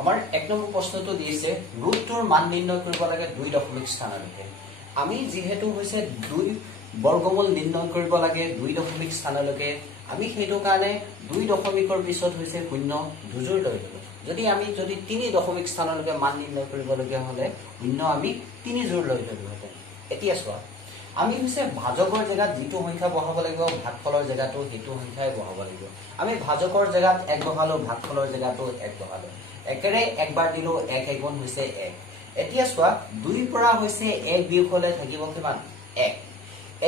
আমাৰ 1 নম্বৰ প্ৰশ্নটো দিছে ৰুটটোৰ মান নিৰ্ণয় কৰিব লাগে 2 দশমিক স্থানলৈকে। আমি যেহেতু হৈছে 2 বৰ্গমূল নিৰ্ণয় কৰিব লাগে 2 দশমিক স্থানলৈকে, আমি সেইটো কাৰণে 2 দশমিকৰ পিছত হৈছে 0 দুজোৰ লৈ ললো। যদি 3 দশমিক স্থানলৈকে মান নিৰ্ণয় কৰিবলগীয়া হলে 0 আমি 3 জোৰ লৈ ললোহেঁতেন। এতিয়া চোৱা, আমি হৈছে ভাজকৰ জেগাত যিটো সংখ্যা বহাব লাগিব ভাগফলৰ জেগাতো সেইটো সংখ্যাই বহাব লাগিব। আমি ভাজকৰ জেগাত 1 বহালো, ভাগফলৰ জেগাতো 1 বহালো। একেৰে একবাৰ দিলো 1 × 1 হৈছে 1। এতিয়া চোৱা 2 পৰা হৈছে 1 বিয়োগ হলে থাকিব কিমান 1।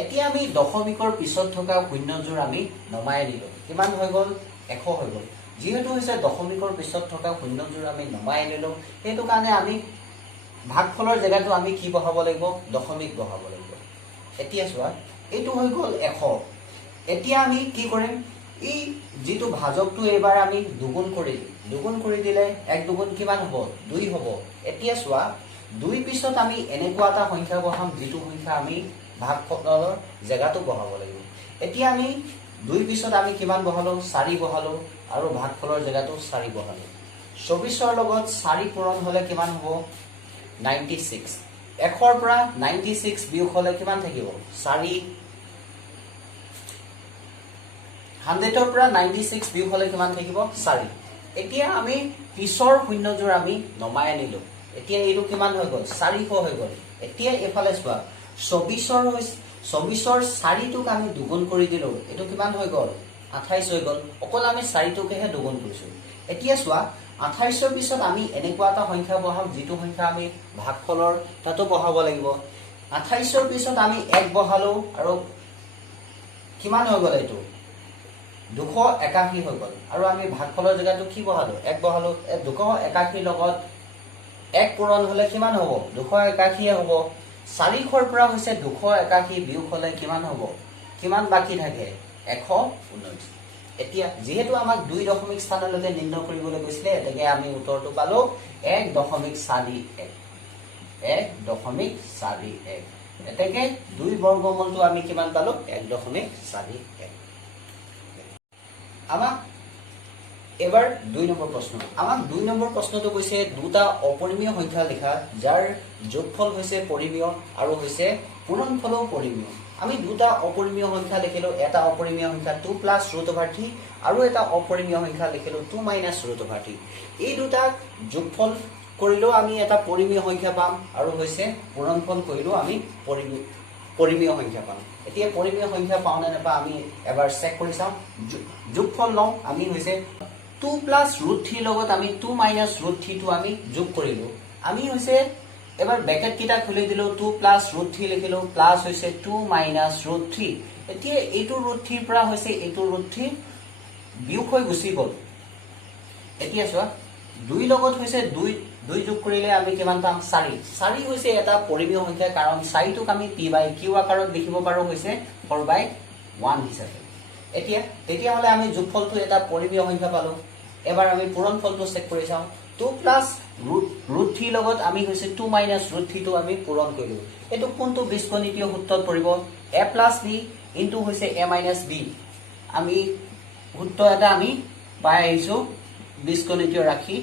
এতিয়া আমি দশমিকৰ পিছত থকা 0 জোৰ আমি নমাই দিলো, কিমান হৈ গল 100 হৈ গল। যেহেতু হৈছে দশমিকৰ পিছত থকা 0 জোৰ আমি নমাই দিলো, সেইটো কাৰণে আমি ভাগফলৰ জেগাটো আমি কি বহাব লাগিব দশমিক বহাব লাগিব। এতিয়া চোৱা এইটো হৈ গল 100। এতিয়া আমি কি কৰিম, এই যিটো ভাজকটো এবাৰ আমি দুগুণ কৰি দিম। দুগুণ কৰি দিলে 1 দুগুণ কিমান হ'ব 2 হ'ব। এতিয়া চোৱা 2 পিছত আমি এনেকুৱা এটা সংখ্যা বহাম যিটো সংখ্যা আমি ভাগফলৰ জেগাটো বহাব লাগিব। এতিয়া আমি 2 পিছত আমি কিমান বহালো 4 বহালো আৰু ভাগফলৰ জেগাটো 4 বহালো। 24ৰ লগত 4 পূৰণ হলে কিমান হ'ব 96। 100ৰ পৰা 96 বিয়োগ হলে কিমান থাকিব 4। 100ৰ পৰা 96 বিয়োগ হলে কিমান থাকিব 4। এতিয়া আমি পিছৰ 0 জোৰ আমি নমাই আনিলো। এতিয়া এইটো কিমান হৈ গল 400 হৈ গল। এতিয়া এফালে চোৱা 24ৰ 4টোক আমি দুগুণ কৰি দিলো, এইটো কিমান হৈ গল 28 হৈ গল। অকল আমি 4টোকেহে দুগুণ কৰিছো। এতিয়া চোৱা 28ৰ পিছত আমি এনেকুৱা এটা সংখ্যা বহাম যিটো সংখ্যা আমি ভাগফলৰ তাতো বহাব লাগিব। 28ৰ পিছত আমি 1 বহালো আৰু কিমান হৈ গল এইটো 281 হৈ গল। আৰু আমি ভাগফলৰ জেগাটো কি বহালো 1 বহালো। 281 লগত 1 পূৰণ হলে কিমান হ'ব 281 হ'ব। 400ৰ পৰা হৈছে 281 বিয়োগ হলে কিমান হ'ব, কিমান বাকী থাকে 119। এতিয়া যেহেতু আমাক 2 দশমিক স্থানলৈকে নিৰ্ণয় কৰিবলৈ কৈছিলে, এতেকে আমি উত্তৰটো পালো 1.41। 1.41। এতেকে 2 বৰ্গমূলটো আমি কিমান পালো 1.41। আমাক এবাৰ 2 নম্বৰ প্ৰশ্ন। আমাক 2 নম্বৰ প্ৰশ্নটো কৈছে দুটা অপৰিমেয় সংখ্যা লিখা যাৰ যোগফল হৈছে পৰিমেয় আৰু হৈছে পূৰণফলও পৰিমেয়। আমি দুটা অপৰিমেয় সংখ্যা লিখিলো, এটা অপৰিমেয় সংখ্যা 2 + √3 আৰু এটা অপৰিমেয় সংখ্যা লিখিলো 2 - √3। এই দুটা যোগফল কৰিলেও আমি এটা পৰিমেয় সংখ্যা পাম আৰু হৈছে পূৰণফল কৰিলেও আমি পৰিমেয় সংখ্যা পাম। এতিয়া পৰিমেয় সংখ্যা পাও নে নাপাও আমি এবাৰ চেক কৰি চাওঁ। যোগফল লওঁ, আমি হৈছে 2 + √3 লগত আমি 2 - √3 টো আমি যোগ কৰিলো। আমি হৈছে এবাৰ ব্ৰেকেট কিটা খুলি দিলো, 2 + √3 লিখিলো, প্লাস হৈছে 2 - √3। এতিয়া এইটো √3 পৰা হৈছে এইটো √3 বিয়োগ হৈ গুচি গল। এতিয়া চোৱা 2 লগত হৈছে 2 যোগ কৰিলে আমি কিমান পাম 4। 4 হৈছে এটা পৰিমেয় সংখ্যা, কাৰণ 4টোক আমি p/q আকাৰত লিখিব পাৰো হৈছে 4/1 হিচাপে। এতিয়া তেতিয়াহলে আমি যোগফলটো এটা পৰিমেয় সংখ্যা পালো। এবাৰ আমি পূৰণফলটো চেক কৰি চাওঁ। 2 + √3 লগত আমি হৈছে 2 - √3 টো আমি পূৰণ কৰিলো। এইটো কোনটো বীজগণিতীয় সূত্ৰত পৰিব a + b ইনটু হৈছে a - b। আমি সূত্ৰ এটা আমি পাই আহিছো বীজগণিতীয় ৰাশি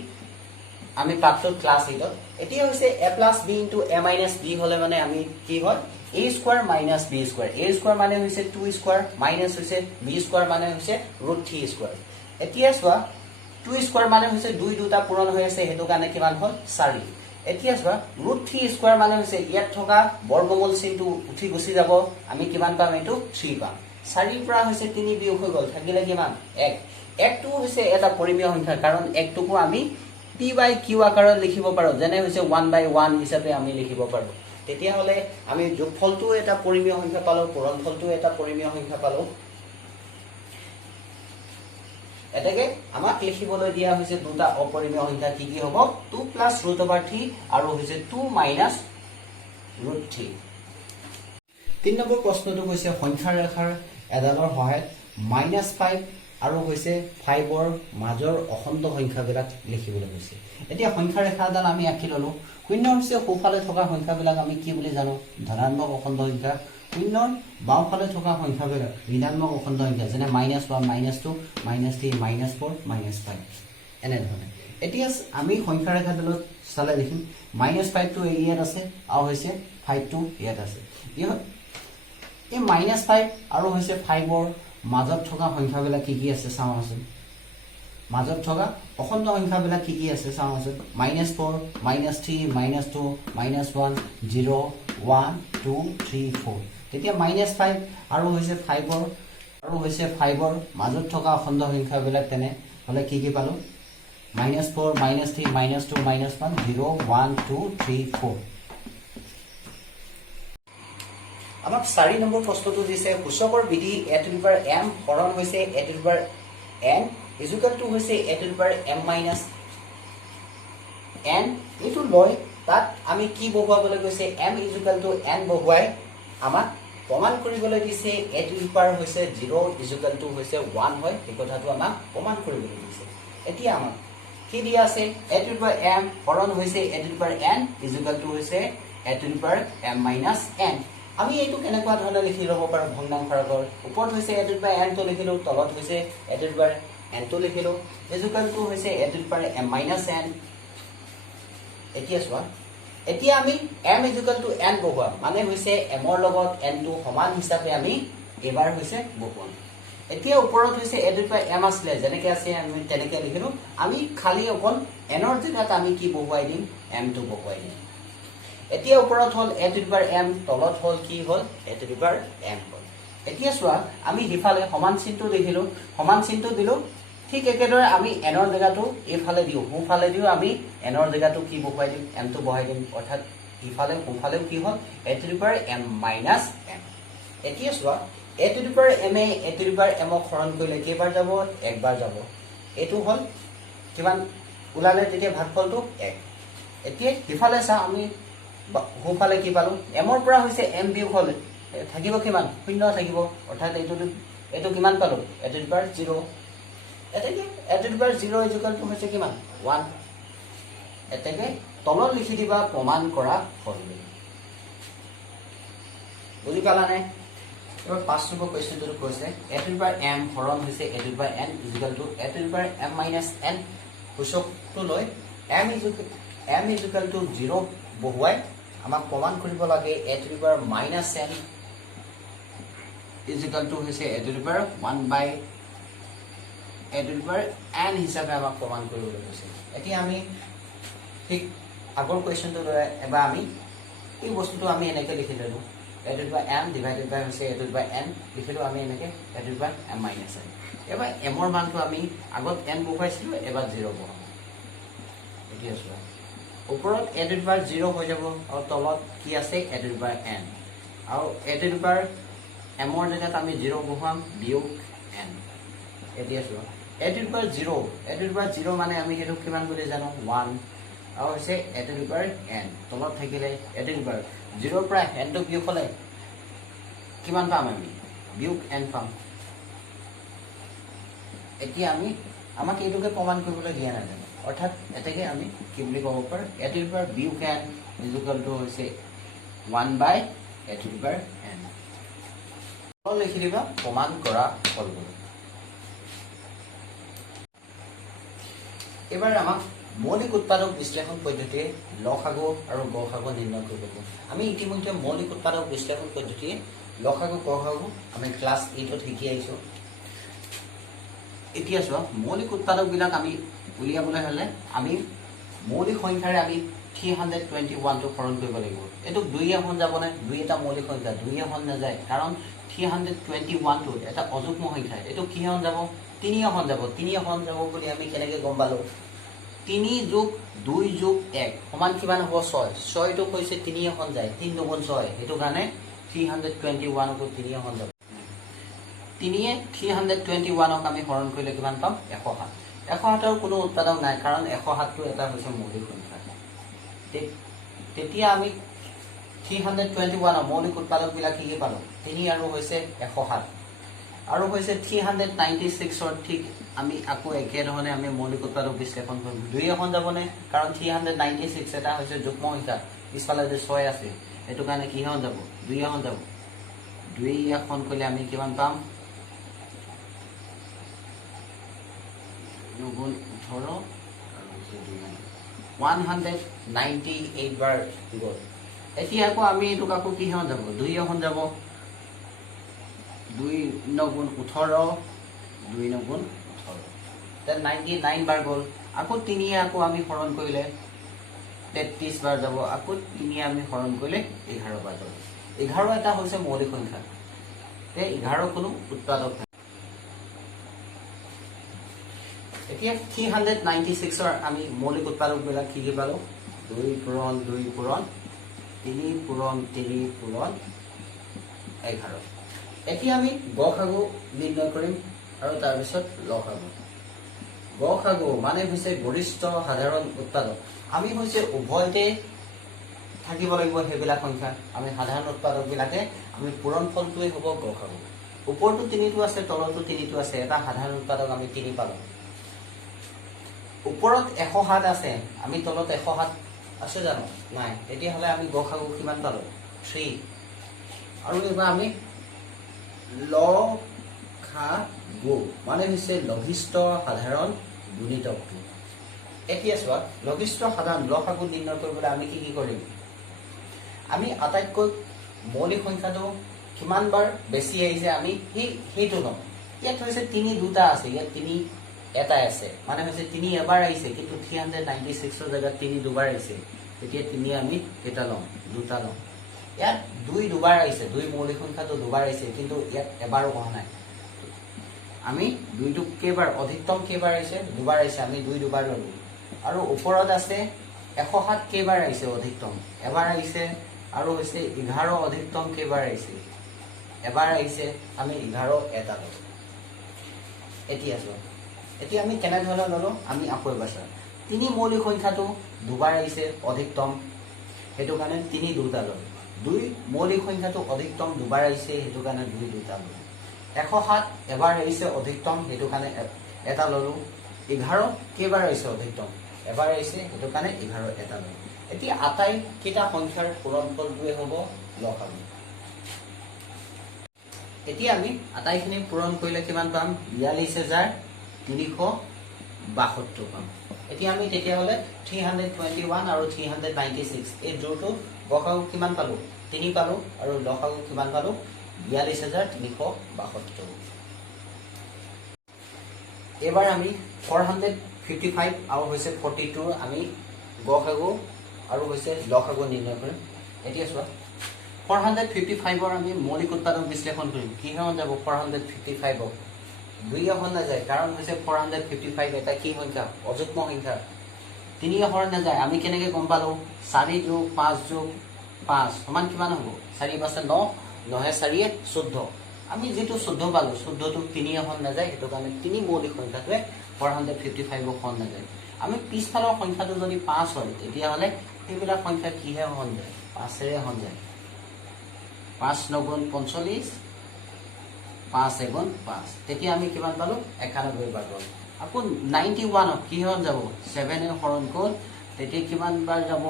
আমি পাইছো ক্লাছ 8ত। এতিয়া হৈছে a + b into a - b হলে মানে আমি কি হয় a² - b²। a² মানে হৈছে 2² মাইনাস হৈছে b² মানে হৈছে √3²। এতিয়া চোৱা 2² মানে হৈছে 2 দুটা পূৰণ হৈ আছে, হেতু কাৰণে কিমান হল 4। এতিয়া চোৱা √3² মানে হৈছে ইয়াত থকা বৰ্গমূল চিনটো উঠি গুচি যাব, আমি কিমান পাম এইটো 3 পাম। 4ৰ পৰা হৈছে 3 বিয়োগ হৈ গল, থাকিলে কিমান 1। 1টো হৈছে এটা পৰিমেয় সংখ্যা, কাৰণ 1টোকো আমি p/q আকাৰত লিখিব পাৰো, যেনে হৈছে 1/1 হিচাপে আমি লিখিব পাৰো। তেতিয়াহলে আমি যোগফলটো এটা পৰিমেয় সংখ্যা পালো, পূৰণফলটো এটা পৰিমেয় সংখ্যা পালো। এতেকে আমাক লিখিবলৈ দিয়া হৈছে দুটা অপৰিমেয় সংখ্যা কি কি হ'ব 2 + √3 আৰু হৈছে 2 - √3। 3 নম্বৰ প্ৰশ্নটো কৈছে সংখ্যা ৰেখাৰ এডালৰ সহায়ত -5 আৰু হৈছে 5ৰ মাজৰ অখণ্ড সংখ্যাবিলাক লিখিবলৈ কৈছে। এতিয়া সংখ্যা ৰেখা এডাল আমি আঁকি ললো। 0 হৈছে সোঁফালে থকা সংখ্যাবিলাক আমি কি বুলি জানো ধনাত্মক অখণ্ড সংখ্যা। 0ৰ বাওঁফালে থকা সংখ্যাবিলাক ঋণাত্মক অখণ্ড সংখ্যা, যেনে -1 - -2 - 3 - 4 - 5 এনেধৰণে। এতিয়া আমি সংখ্যা ৰেখাডালত চালে লিখিম -5 টো ইয়াত আছে আৰু হৈছে 5 টো ইয়াত আছে এই -5 আৰু হৈছে 5 ৰ মাজত থকা সংখ্যাবিলাক কি আছে চাওঁ আছে মাজত থকা অখণ্ড সংখ্যাবিলাক কি আছে চাওঁ আছে -4 -3 -2 -1 0 1 2 3 4 তেতিয়া -5 আৰু হৈছে 5 ৰ মাজত থকা অখণ্ড সংখ্যাবিলাক তেনে হলে কি পালো -4 -3 -2 -1 0 1 2 3 4 আমাক 4 নম্বৰ প্ৰশ্নটো দিছে সূচকৰ বিধি a to the power m হৰণ হৈছে a to the power n equal to হৈছে a to the power m minus n এইটো লয় তাত আমি কি বহুৱাবলৈ গৈছে m ইকুৱেল টু n বহুৱাই আমাক প্ৰমাণ কৰিবলৈ দিছে a to the power হৈছে 0 ইকুৱেল টু হৈছে 1 হয় এই কথাটো আমাক প্ৰমাণ কৰিবলৈ দিছে এতিয়া আমাক কি দিয়া আছে a to the power m হৰণ হৈছে a to the power n equal to হৈছে a to the power m minus n আমি এইটো কেনেকুৱা ধৰণে লিখি ল'ব পাৰো ভগ্নাংশৰ আগৰ ওপৰত হৈছে a to the power n টো লিখিলো তলত হৈছে a to the power n টো লিখিলো ইকুৱেল টু হৈছে a to the power m minus n এতিয়া চোৱা এতিয়া আমি m ইকুৱেল টু n বহুৱা মানে হৈছে m ৰ লগত n টো সমান হিচাপে আমি এবাৰ হৈছে বহুৱাম এতিয়া ওপৰত হৈছে a to the power m আসলে যেনেকৈ আছে আমি তেনেকৈ লিখিলো আমি খালি অকল n ৰ জেগাত আমি কি বহুৱাই দিম m টো বহুৱাই দিম এতিয়া ওপৰত হল a to the power m তলত হল কি হল a to the power m হল এতিয়া চোৱা আমি হিফালে সমান চিহ্নটো দেখিলো সমান চিহ্নটো দিলো ঠিক একেদৰে আমি n ৰ জেগাটো এফালে দিও সোঁফালে দিও আমি n ৰ জেগাটো কি বহুৱাই দিম m টো বহাই দিম অৰ্থাৎ ইফালে সোঁফালেও কি হল a to the power m minus m এতিয়া চোৱা a to the power m a to the power m ক হৰণ কৰিলে কেইবাৰ যাব একবাৰ যাব এটো হল কিমান উলালে তেতিয়া ভাগফলটো 1 এতিয়া হিফালে চা আমি সোঁফালে কি পালো m ৰ পৰা হৈছে m বিয়োগ হল থাকিব কিমান শূন্য থাকিব অৰ্থাৎ এটো কিমান পালো a to the power 0 এতেকে a to the power 0 equal to হৈছে কিমান 1 এতেকে তলত লিখি দিবা প্ৰমাণ কৰা ফল বুজি পালানে এবাৰ 5 নম্বৰ কোৱেশ্চনটো কৈছে a to the power m হৰণ হৈছে a to the power n equal to a to the power m minus n সূচকটো লৈ m ইকুৱেল টু 0 বহুৱাই আমাক প্ৰমাণ কৰিব লাগে a to the power minus n equal to হৈছে a to the power 1 by a to the power n হিচাপে আমাক প্ৰমাণ কৰিবলৈ কৈছে এতিয়া আমি ঠিক আগৰ কোৱেশ্চনটো লৈ এবাৰ আমি এই বস্তুটো আমি এনেকৈ লিখি ললো a to the power m divided by হৈছে a to the power n লিখিলো আমি এনেকৈ a to the power m minus n এবাৰ m ৰ মানটো আমি আগত n বহুৱাইছিলো এবাৰ 0 বহাম এতিয়া চোৱা ওপৰত a to the power 0 হৈ যাব আৰু তলত কি আছে a to the power n আৰু a to the power m ৰ জেগাত আমি 0 বহুৱাম বিয়োগ n এতিয়া চোৱা a to the power 0 মানে আমি হেতু কিমান বুলি জানো 1 আৰু হৈছে a to the power n তলত থাকিলে a to the power 0 ৰ পৰা n টো বিয়োগ হলে কিমান পাম আমি বিয়োগ n পাম এতিয়া আমি আমাক এইটোকে প্ৰমাণ কৰিবলৈ দিয়া নাই অৰ্থাৎ এটাকে আমি কি বুলি ক'ব পাৰো a to the power বিয়োগ n ইকুৱেল টু হৈছে 1 by a to the power n তলত লিখি দিবা প্ৰমাণ কৰা ফলবোৰ এবাৰ আমাক মৌলিক উৎপাদক বিশ্লেষণ পদ্ধতিয়ে লসাগু আৰু গসাগু নিৰ্ণয় কৰিব আমি ইতিমধ্যে মৌলিক উৎপাদক বিশ্লেষণ পদ্ধতিয়ে লসাগু গসাগু আমি ক্লাছ 8 ত শিকি আহিছো এতিয়া চোৱা মৌলিক উৎপাদক বিলাক আমি উলিয়াবলৈ হলে আমি মৌলিক সংখ্যাৰে আমি 321 টো হৰণ কৰিব লাগিব এটো 2 এখন যাব না 2 এটা মৌলিক সংখ্যা 2 এখন না যায় কাৰণ 321 টো এটা অযুগ্ম সংখ্যা এটো কি হন যাব 3 এখন যাব বুলি আমি কেনেকৈ গম পালো 3 যোগ 2 যোগ 1 সমান কিমান হ'ব 6 6 টো কৈছে 3 এখন যায় 3 দুগুণ 6 এটো কাৰণে 321 কো 3 এখন যাব 3 এ 321 ক আমি হৰণ কৰিলে কিমান পাম 107 107 ৰ কোনো উৎপাদক নাই কাৰণ 107 টো এটা হৈছে মৌলিক সংখ্যা তেতিয়া আমি 321 মৌলিক উৎপাদক বিলাক কি পালো 3 আৰু হৈছে 107 আৰু হৈছে 396 ৰ ঠিক আমি আকো একে ধৰণে আমি মৌলিক উৎপাদক বিশ্লেষণ কৰিম 2 এখন যাব নে কাৰণ 396 এটা হৈছে যুগ্ম সংখ্যা পিছফালে যে 6 আছে এটো কাৰণে কি হন যাব 2 এখন যাব 2 এখন কৰিলে আমি কিমান পাম 2 গুণ 18 আৰু 198 বাৰ গ'ল এতিয়া আকৌ আমি এইটোক আকৌ কি হন যাব 2 এখন যাব 2 9 গুণ 18 2 9 গুণ 18 then 99 বাৰ গ'ল আকৌ 3 আকৌ আমি হৰণ কৰিলে 33 বাৰ যাব আকৌ 3 আমি হৰণ কৰিলে 11 বাৰ যাব 11 এটা হৈছে মৌলিক সংখ্যা তে 11 কোনো উৎপাদক নাই এতিয়া 396 ৰ আমি মৌলিক উৎপাদক বিলাক কি কি পালো 2 পূৰণ 2 পূৰণ 3 পূৰণ 3 পূৰণ 11 এতিয়া আমি গসাগু নিৰ্ণয় কৰিম আৰু তাৰ পিছত লসাগু গসাগু মানে হৈছে গৰিষ্ঠ সাধাৰণ উৎপাদক আমি হৈছে উভয়তে থাকিব লাগিব হেবিলাক সংখ্যা আমি সাধাৰণ উৎপাদক বিলাকে আমি পূৰণ ফলটোই হ'ব গসাগু ওপৰটো 3টো আছে তলটো 3টো আছে এটা সাধাৰণ উৎপাদক আমি 3 পালো ওপৰত 107 আছে আমি তলত 107 আছে জানো নাই তেতিয়া হলে আমি গসাগু কিমান পালো 3 আৰু এবাৰ আমি লসাগু মানে হৈছে লঘিষ্ঠ সাধাৰণ গুণিতকটো এতিয়া চোৱা লঘিষ্ঠ সাধাৰণ লসাগু নিৰ্ণয় কৰিবলৈ আমি কি কি কৰিম আমি আটাইতকৈ মৌলিক সংখ্যাটো কিমান বাৰ বেছি আহিছে আমি সেইটো লম ইয়াত হৈছে 3 দুটা আছে ইয়াত 3 এটা আছে মানে হৈছে 3 এবাৰ আহিছে কিন্তু 396 ৰ জায়গাত 3 দুবাৰ আহিছে এতিয়া 3 আমি এটা লম দুটা লম ইয়াত 2 দুবাৰ আহিছে 2 মৌলিক সংখ্যাটো দুবাৰ আহিছে কিন্তু ইয়াত এবাৰো হোৱা নাই আমি 2টো কেইবাৰ অধিকতম কেইবাৰ আহিছে দুবাৰ আহিছে আমি 2 দুবাৰ ললো আৰু ওপৰত আছে 107 কেইবাৰ আহিছে অধিকতম এবাৰ আহিছে আৰু হৈছে 11 অধিকতম কেইবাৰ আহিছে এবাৰ আহিছে আমি 11 এটা ললো এতিয়া আমি কেনে ধৰণৰ ললো আমি আকৌ এবাৰ চাম 3 মৌলিক সংখ্যাটো দুবাৰ আহিছে অধিকতম হেতু কাৰণে 3 দুটা ললো 2 মৌলিক সংখ্যাটো অধিকতম দুবাৰ আহিছে হেতু কাৰণে 2 দুটা ললো 107 এবাৰ আহিছে অধিকতম হেতু কাৰণে এটা ললো 11 কেইবাৰ আহিছে অধিকতম এবাৰ আহিছে হেতু কাৰণে 11 এটা ললো এতিয়া আটাই কিটা সংখ্যাৰ পূৰণফলটোৱে হ'ব লসাগু এতিয়া আমি আটাইখিনি পূৰণ কৰিলে কিমান পাম 42372 পাম এতিয়া আমি তেতিয়া হলে 321 আৰু 396 এই জোৰটো গসাগু কিমান পালো 3 পালো আৰু লসাগু কিমান পালো 42372 এবাৰ আমি 455 আৰু হৈছে 42 আমি গসাগু আৰু হৈছে লসাগু নিৰ্ণয় কৰিম এতিয়া চোৱা 455 ৰ আমি মৌলিক উৎপাদক বিশ্লেষণ কৰিম কি হন যাব 455 2 এখন না যায় কাৰণ হৈছে 455 এটা কি সংখ্যা অযুগ্ম সংখ্যা 3 হৰণ না যায় আমি কেনেকৈ গম পালো 4 যোগ 5 যোগ 5 সমান কিমান হ'ব 4 5 9 9 4 14 আমি যেটো 14 পালো 14 টো 3 এখন না যায় এটো কাৰণে 3 মৌলিক সংখ্যাটোৱে 455 হৰণ না যায় আমি পিছফালৰ সংখ্যাটো যদি 5 হয় তেতিয়া হলে এইবিলাক সংখ্যা কিহে হৰণ যায় 5 ৰে হৰণ যায় 5 9 গুণ 45 5 গুণ 5 তেতিয়া আমি কিমান পালো 91 বাৰ গল আকৌ 91 কি হৰণ যাব 7 এ হৰণ কল তেতিয়া কিমান বাৰ যাব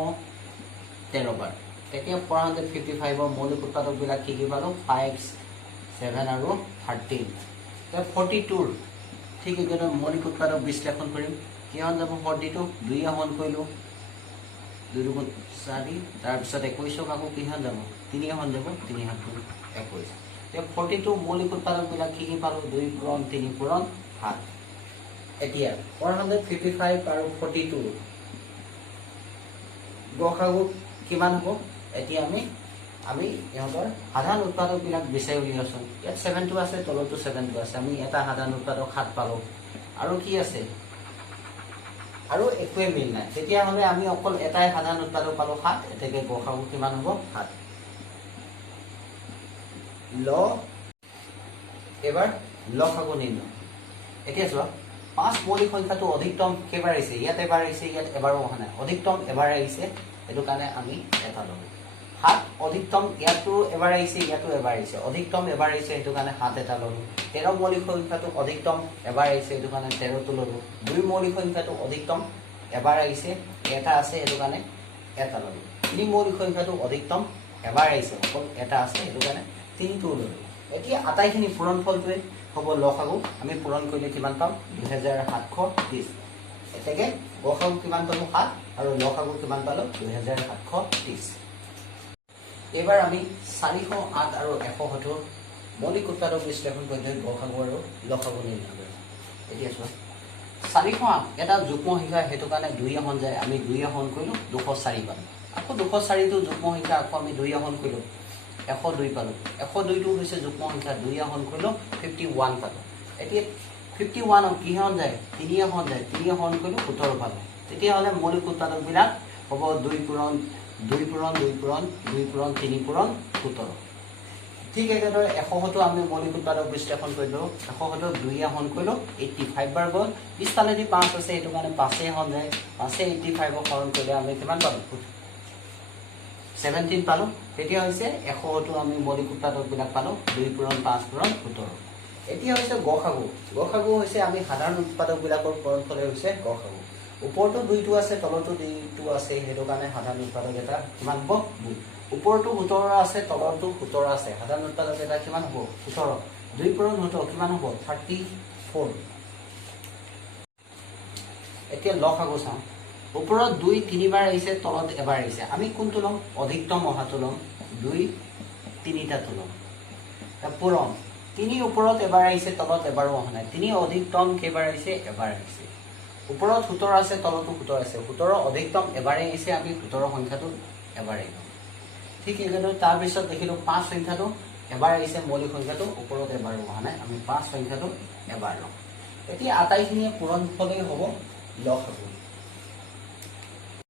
13 বাৰ তেতিয়া 455 ৰ মৌলিক উৎপাদক বিলাক কি কি পালো 5 7 আৰু 13 এতিয়া 42 ঠিক একেদৰে মৌলিক উৎপাদক বিশ্লেষণ কৰিম কি হৰণ যাব 42 2 হৰণ কৰিলো 2 গুণ 4 তাৰ পিছত 21 আকৌ কি হৰণ যাব 3 হৰণ যাব 3 7 21 এতিয়া 42 মৌলিক উৎপাদক বিলাক কি কি পালো 2 পূৰণ 3 পূৰণ 7 এতিয়া 455 আৰু 42 গসাগু কিমান হ'ব এতিয়া আমি ইহঁতৰ সাধাৰণ উৎপাদক বিলাক বিচাৰি উলিয়াইছো ইয়াত 7 টো আছে তলতো 7 টো আছে আমি এটা সাধাৰণ উৎপাদক 7 পালো আৰু কি আছে আৰু একোৱে মিল নাই তেতিয়া হলে আমি অকল এটাই সাধাৰণ উৎপাদক পালো 7 এতেকে গসাগু কিমান হ'ব 7 এবাৰ লসাগু নিৰ্ণয় এতিয়া চোৱা 5 মৌলিক সংখ্যাটো অধিকতম কেইবাৰ আহিছে ইয়াত এবাৰ আহিছে ইয়াত এবাৰো অহা নাই অধিকতম এবাৰ আহিছে এটো কাৰণে আমি এটা ললো 7 অধিকতম ইয়াতো এবাৰ আহিছে ইয়াতো এবাৰ আহিছে অধিকতম এবাৰ আহিছে এটো কাৰণে 7 এটা ললো 13 মৌলিক সংখ্যাটো অধিকতম এবাৰ আহিছে এটো কাৰণে 13 টো ললো 2 মৌলিক সংখ্যাটো অধিকতম এবাৰ আহিছে এটা আছে এটো কাৰণে এটা ললো 3 মৌলিক সংখ্যাটো অধিকতম এবাৰ আহিছে অকল এটা আছে এটো কাৰণে 3 টো ললো এতিয়া আটাইখিনি পূৰণফলটোৱে হ'ব লসাগু আমি পূৰণ কৰিলে কিমান পাম 2730 এতেকে গসাগু কিমান পালো 7 আৰু লসাগু কিমান পালো 2730 এবাৰ আমি 408 আৰু 170 মৌলিক উৎপাদক বিশ্লেষণ পদ্ধতিত গসাগু আৰু লসাগু নিৰ্ণয় কৰিম এতিয়া চোৱা 408 এটা যুগ্ম সংখ্যা হেতু কাৰণে 2 এখন যায় আমি 2 এখন কৰিলো 204 পালো আকৌ 204 টো যুগ্ম সংখ্যা আকৌ আমি 2 এখন কৰিলো 102 পালো 102 টো হৈছে যুগ্ম সংখ্যা 2 এখন কৰিলো 51 পালো এতিয়া 51 কিহন যায় 3 এখন যায় 3 এখন কৰিলো 17 পালো তেতিয়া হলে মৌলিক উৎপাদক বিলাক হ'ব 2 পূৰণ 2 পূৰণ 2 পূৰণ 2 পূৰণ 3 পূৰণ 17 ঠিক একেদৰে 170 আমি মৌলিক উৎপাদক বিশ্লেষণ কৰিলো 170 2 এখন কৰিলো 85 বাৰ গল পিছফালেদি 5 আছে এটো কাৰণে 5 এখন যায় 5 85 হৰণ কৰিলে আমি কিমান পালো 17 পালো তেতিয়া হৈছে 170 আমি মৌলিক উৎপাদক বিলাক পালো 2 পূৰণ 5 পূৰণ 17 এতিয়া হৈছে গসাগু গসাগু হৈছে আমি সাধাৰণ উৎপাদক বিলাকৰ পৰফলে হৈছে গসাগু ওপৰটো 2টো আছে তলটো 2টো আছে হেতু কাৰণে সাধাৰণ উৎপাদক এটা কিমান হ'ব 2 ওপৰটো 17 আছে তলটো 17 আছে সাধাৰণ উৎপাদক এটা কিমান হ'ব 17 2 পূৰণ 17 কিমান হ'ব 34 এতিয়া লসাগু চাওঁ ওপৰত 2 3 বাৰ আহিছে তলত এবাৰ আহিছে আমি কোনটো লম অধিকতম অহাটো লম 2 3টা লম পূৰণ 3 ওপৰত এবাৰ আহিছে তলত এবাৰো অহা নাই 3 অধিকতম কেইবাৰ আহিছে এবাৰ আহিছে ওপৰত 17 আছে তলতো 17 আছে 17 অধিকতম এবাৰে আহিছে আমি 17 সংখ্যাটো এবাৰে লম ঠিক একেদৰে তাৰ পিছত দেখিলো 5 সংখ্যাটো এবাৰ আহিছে মৌলিক সংখ্যাটো ওপৰত এবাৰো অহা নাই আমি 5 সংখ্যাটো এবাৰ লম এতিয়া আটাইখিনিয়ে পূৰণ ফলেই হ'ব লসাগু